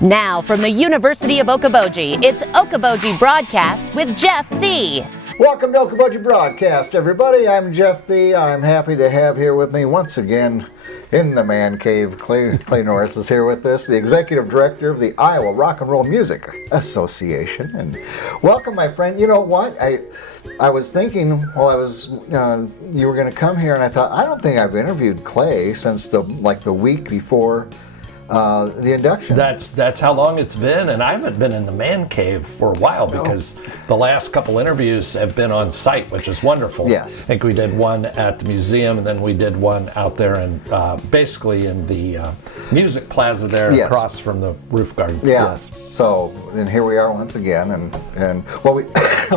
Now from the University of Okoboji, it's Okoboji Broadcast with Jeff Thee. Welcome to Okoboji Broadcast, everybody. I'm Jeff Thee. I'm happy to have here with me once again in the man cave. Clay Norris is here with us, the executive director of the Iowa Rock and Roll Music Association. And welcome, my friend. You know what? I was thinking while I was you were going to come here, and I thought I don't think I've interviewed Clay since the week before the induction. That's how long it's been, and I haven't been in the man cave for a while because the last couple interviews have been on site, which is wonderful. Yes. I think we did one at the museum, and then we did one out there and basically in the music plaza there across from the roof garden. Yeah. Yes. So, and here we are once again, and well,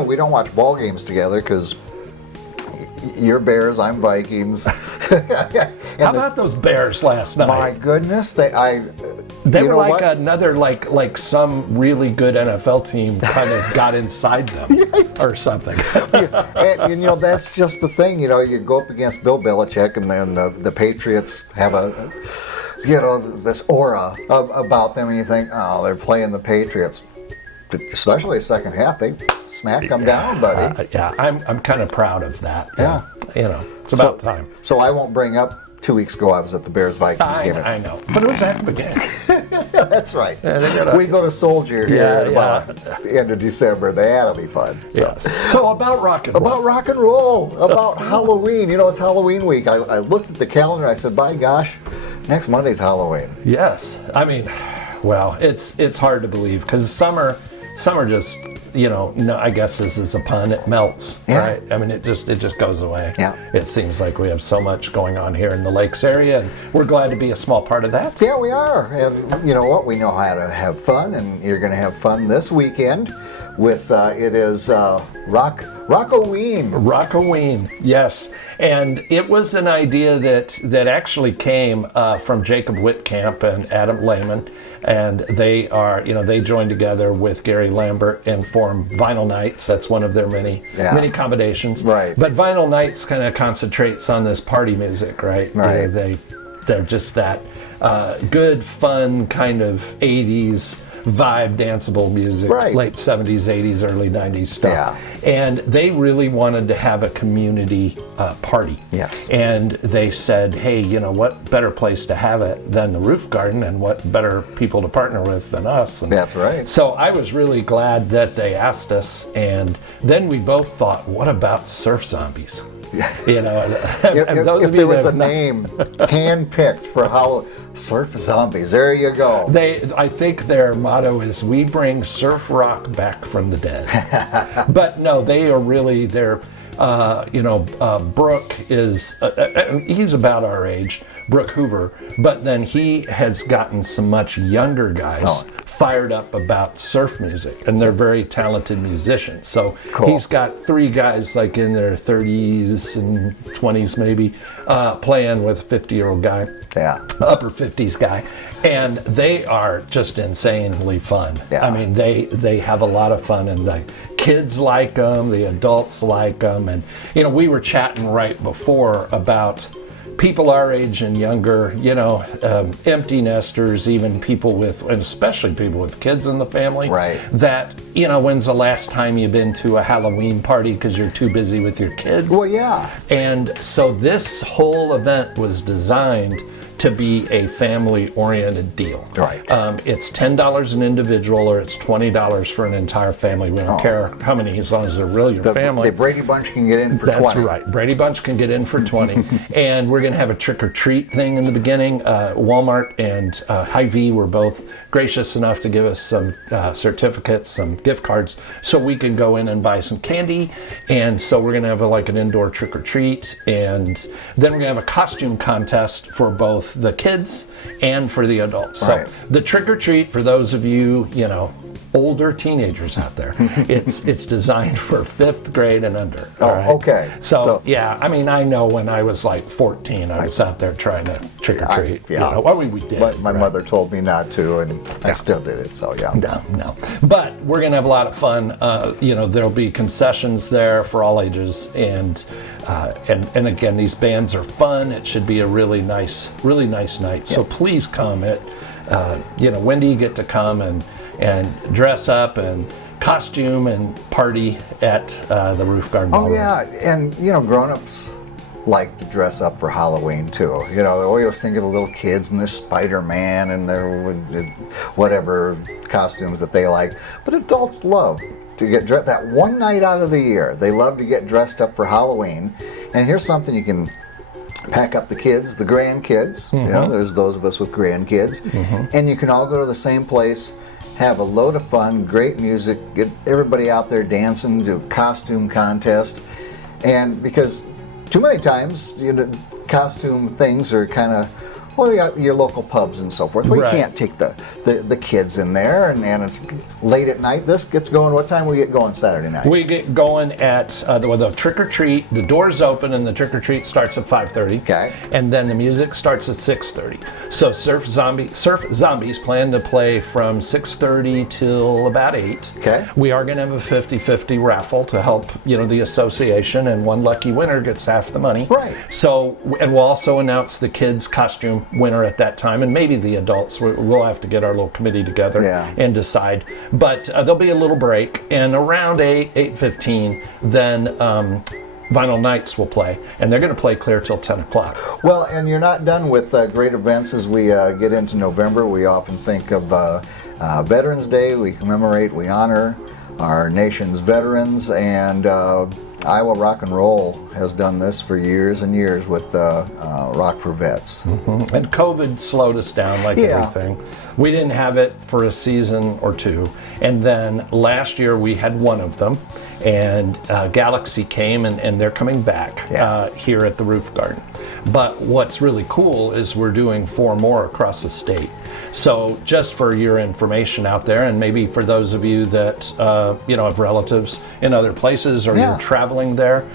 we don't watch ball games together because you're Bears, I'm Vikings. How about those Bears last night? My goodness, they were like another like some really good NFL team kind of got inside them or something. and you know, that's just the thing. You know, you go up against Bill Belichick, and then the Patriots have this aura about them, and you think, oh, they're playing the Patriots. Especially the second half, they smacked them down, buddy. I'm kind of proud of that. Yeah. You know, it's about time. So I won't bring up 2 weeks ago I was at the Bears-Vikings game. I know, but it was a heck of a game. Yeah, that's right. Yeah, we go to Soldier here about the end of December. That'll be fun. Yes. So about rock and roll. About rock and roll. About Halloween. You know, it's Halloween week. I looked at the calendar. I said, by gosh, next Monday's Halloween. Yes. I mean, well, it's hard to believe because summer just, you know, no, I guess this is a pun, it melts, right? I mean, it just goes away. Yeah. It seems like we have so much going on here in the Lakes area, and we're glad to be a small part of that. Yeah, we are. And you know what? We know how to have fun, and you're going to have fun this weekend with, it is Ween. Ween, yes. And it was an idea that actually came from Jacob Whitcamp and Adam Lehman. And they joined together with Gary Lambert and formed Vinyl Nights. That's one of their many combinations. Right. But Vinyl Nights kind of concentrates on this party music, right? Right. You know, they're just that good, fun kind of 80s vibe, danceable music, late 70s, 80s, early 90s stuff. Yeah. And they really wanted to have a community party. Yes. And they said, hey, you know, what better place to have it than the roof garden, and what better people to partner with than us? And that's right. so I was really glad that they asked us, and then we both thought, what about Surf Zombies? You know, if there was a name hand-picked for Halloween, Surf Zombies, there you go. I think their motto is, we bring surf rock back from the dead. But no, they are really, Brooke is, he's about our age, Brooke Hoover, but then he has gotten some much younger guys fired up about surf music, and they're very talented musicians. So he's got 3 guys like in their 30s and 20s maybe, playing with a 50-year-old guy, upper 50s guy, and they are just insanely fun. I mean, they have a lot of fun, and the kids like them, the adults like them, and you know, we were chatting right before about people our age and younger, you know, empty nesters, even people with, and especially people with kids in the family. Right. That, you know, when's the last time you've been to a Halloween party because you're too busy with your kids? Well, yeah. And so this whole event was designed to be a family-oriented deal. Right. It's $10 an individual, or it's $20 for an entire family. We don't care how many, as long as they're really your family. The Brady Bunch can get in for 20. That's right. Brady Bunch can get in for 20. And we're going to have a trick-or-treat thing in the beginning. Walmart and Hy-Vee were both gracious enough to give us some certificates, some gift cards, so we can go in and buy some candy. And so we're going to have an indoor trick-or-treat. And then we're going to have a costume contest for both the kids and for the adults. Right. So the trick-or-treat, for those of you, you know, older teenagers out there, it's designed for 5th grade and under. Okay. So yeah, I mean, I know when I was like 14, I was out there trying to trick-or-treat. Yeah. You know, well, we did. My mother told me not to, and I still did it, so yeah. No. But we're going to have a lot of fun. You know, there'll be concessions there for all ages, and again, these bands are fun. It should be a really nice night. So please come. when do you get to come and dress up and costume and party at the Roof Garden Ballroom? Oh yeah, and grown-ups like to dress up for Halloween too. They always think of the little kids and their Spider-Man and their whatever costumes that they like. But adults love to get dressed that one night out of the year. They love to get dressed up for Halloween. And here's something you can pack up the kids, the grandkids. There's those of us with grandkids. And you can all go to the same place, have a load of fun, great music, get everybody out there dancing, do a costume contest. And because too many times, costume things are kind of, you got your local pubs and so forth, where you can't take the kids in there, and it's late at night. This gets going. What time we get going Saturday night? We get going at the trick or treat. The doors open and the trick or treat starts at 5:30. Okay. And then the music starts at 6:30. So Surf Zombies plan to play from 6:30 till about 8. Okay. We are going to have a 50-50 raffle to help the association, and one lucky winner gets half the money. Right. So, and we'll also announce the kids' costume winner at that time, and maybe the adults. We'll have to get our little committee together and decide. But there'll be a little break, and around 8:15, then Vinyl Nights will play, and they're going to play clear till 10 o'clock. Well, and you're not done with great events as we get into November. We often think of Veterans Day. We commemorate, we honor our nation's veterans, and Iowa Rock and Roll has done this for years and years with Rock for Vets. And COVID slowed us down like everything. We didn't have it for a season or two. And then last year we had one of them, and Galaxy came, and they're coming back here at the Roof Garden. But what's really cool is we're doing 4 more across the state. So just for your information out there, and maybe for those of you that have relatives in other places, or you're traveling there,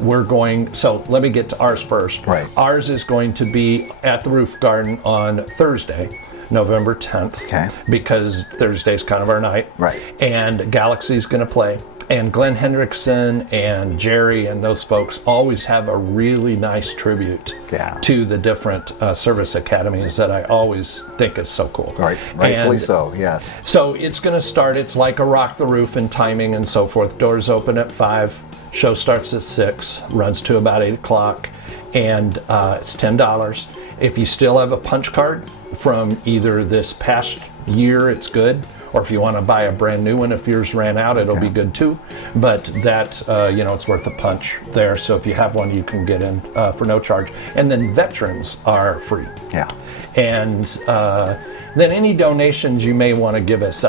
we're going. So let me get to ours first. Right. Ours is going to be at the Roof Garden on Thursday, November 10th. Okay. Because Thursday's kind of our night. Right. And Galaxy's going to play. And Glenn Hendrickson and Jerry and those folks always have a really nice tribute to the different service academies that I always think is so cool. Right, rightfully so, yes. So it's going to start, it's like a Rock the Roof in timing and so forth. Doors open at 5, show starts at 6, runs to about 8 o'clock, and it's $10. If you still have a punch card from either this past year, it's good. Or if you want to buy a brand new one, if yours ran out, it'll be good too. But that, it's worth a punch there. So if you have one, you can get in for no charge. And then veterans are free. Yeah. And then any donations you may want to give us.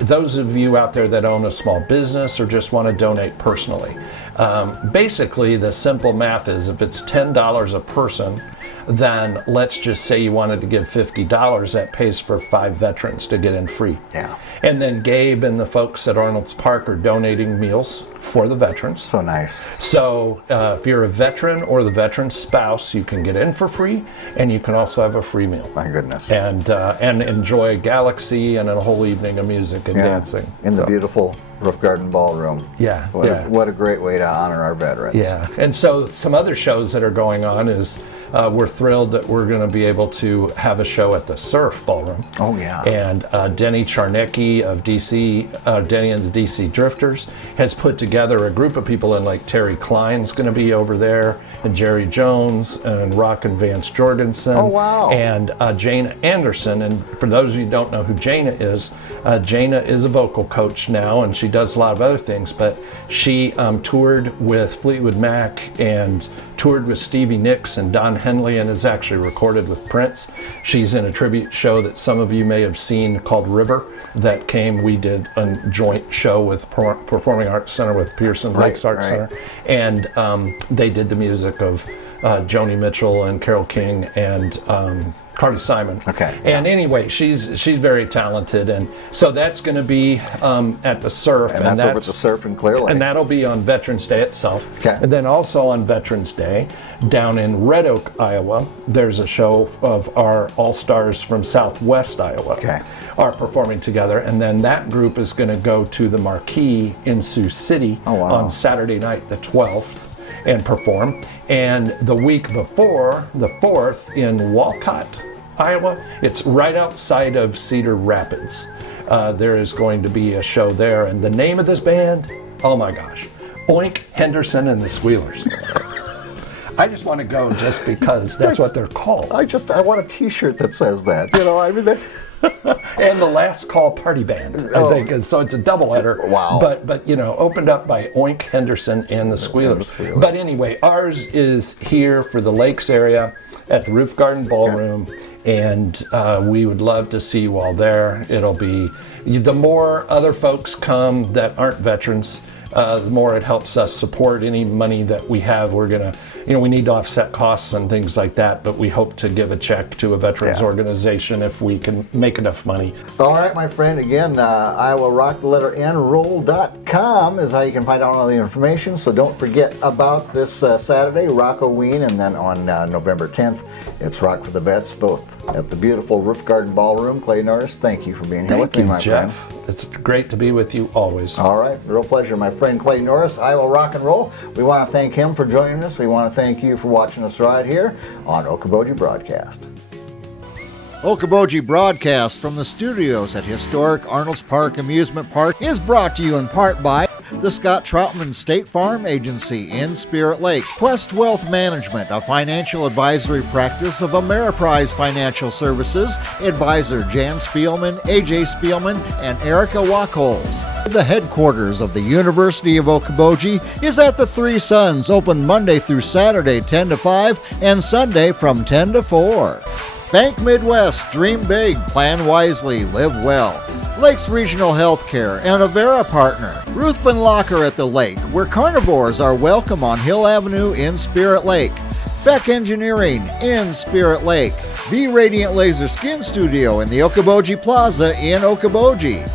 Those of you out there that own a small business or just want to donate personally, basically the simple math is if it's $10 a person, then let's just say you wanted to give $50, that pays for 5 veterans to get in free. Yeah. And then Gabe and the folks at Arnold's Park are donating meals for the veterans. So nice. So if you're a veteran or the veteran's spouse, you can get in for free, and you can also have a free meal. My goodness. And enjoy Galaxy and a whole evening of music and dancing. In the beautiful Roof Garden Ballroom. Yeah. What a great way to honor our veterans. Yeah. And so some other shows that are going on is we're thrilled that we're going to be able to have a show at the Surf Ballroom. Oh, yeah. And Denny Charnecki of DC, Denny and the DC Drifters, has put together a group of people, and like Terry Klein's going to be over there, and Jerry Jones, and Rock and Vance Jorgensen. Oh, wow. And Jana Anderson. And for those of you who don't know who Jana is a vocal coach now, and she does a lot of other things, but she toured with Fleetwood Mac and toured with Stevie Nicks and Don Henley, and is actually recorded with Prince. She's in a tribute show that some of you may have seen called River that we did a joint show with Performing Arts Center with Pearson Lakes Arts Center, and they did the music of Joni Mitchell and Carole King and Carly Simon. Okay. And anyway, she's very talented, and so that's going to be at the Surf, and that's over at the Surf in Clear Lake. And that'll be on Veterans Day itself. Okay. And then also on Veterans Day, down in Red Oak, Iowa, there's a show of our All-Stars from Southwest Iowa are performing together, and then that group is going to go to the Marquee in Sioux City on Saturday night, the 12th, and perform. And the week before, the 4th, in Walcott, Iowa. It's right outside of Cedar Rapids. There is going to be a show there, and the name of this band, oh my gosh, Oink, Henderson, and the Squealers. I just want to go just because that's what they're called. I want a T-shirt that says that. I mean that's. And the Last Call Party Band, I think. So it's a doubleheader. Wow. But opened up by Oink, Henderson, and the Squealers. But anyway, ours is here for the Lakes area at the Roof Garden Ballroom, and we would love to see you all there. It'll be, the more other folks come that aren't veterans, the more it helps us support any money that we have. We're going to, we need to offset costs and things like that, but we hope to give a check to a veterans organization if we can make enough money. All right, my friend, again, Iowa Rock, the letter N, roll.com is how you can find out all the information. So don't forget about this Saturday, Rocco Ween, and then on November 10th, it's Rock for the Vets, both at the beautiful Roof Garden Ballroom. Clay Norris, thank you for being here with me, my Jeff. friend. It's great to be with you always. All right, real pleasure, my friend Clay Norris, Iowa Rock and Roll. We want to thank him for joining us. We want to thank you for watching us right here on Okoboji Broadcast. Okoboji Broadcast from the studios at historic Arnold's Park Amusement Park is brought to you in part by the Scott Troutman State Farm Agency in Spirit Lake, Quest Wealth Management, a financial advisory practice of Ameriprise Financial Services, advisor Jan Spielman, AJ Spielman, and Erica Wachholz. The headquarters of the University of Okoboji is at the Three Sons, open Monday through Saturday 10 to 5 and Sunday from 10 to 4. Bank Midwest, dream big, plan wisely, live well. Lakes Regional Healthcare and Avera Partner. Ruthven Locker at the Lake, where carnivores are welcome on Hill Avenue in Spirit Lake. Beck Engineering in Spirit Lake. Be Radiant Laser Skin Studio in the Okoboji Plaza in Okoboji.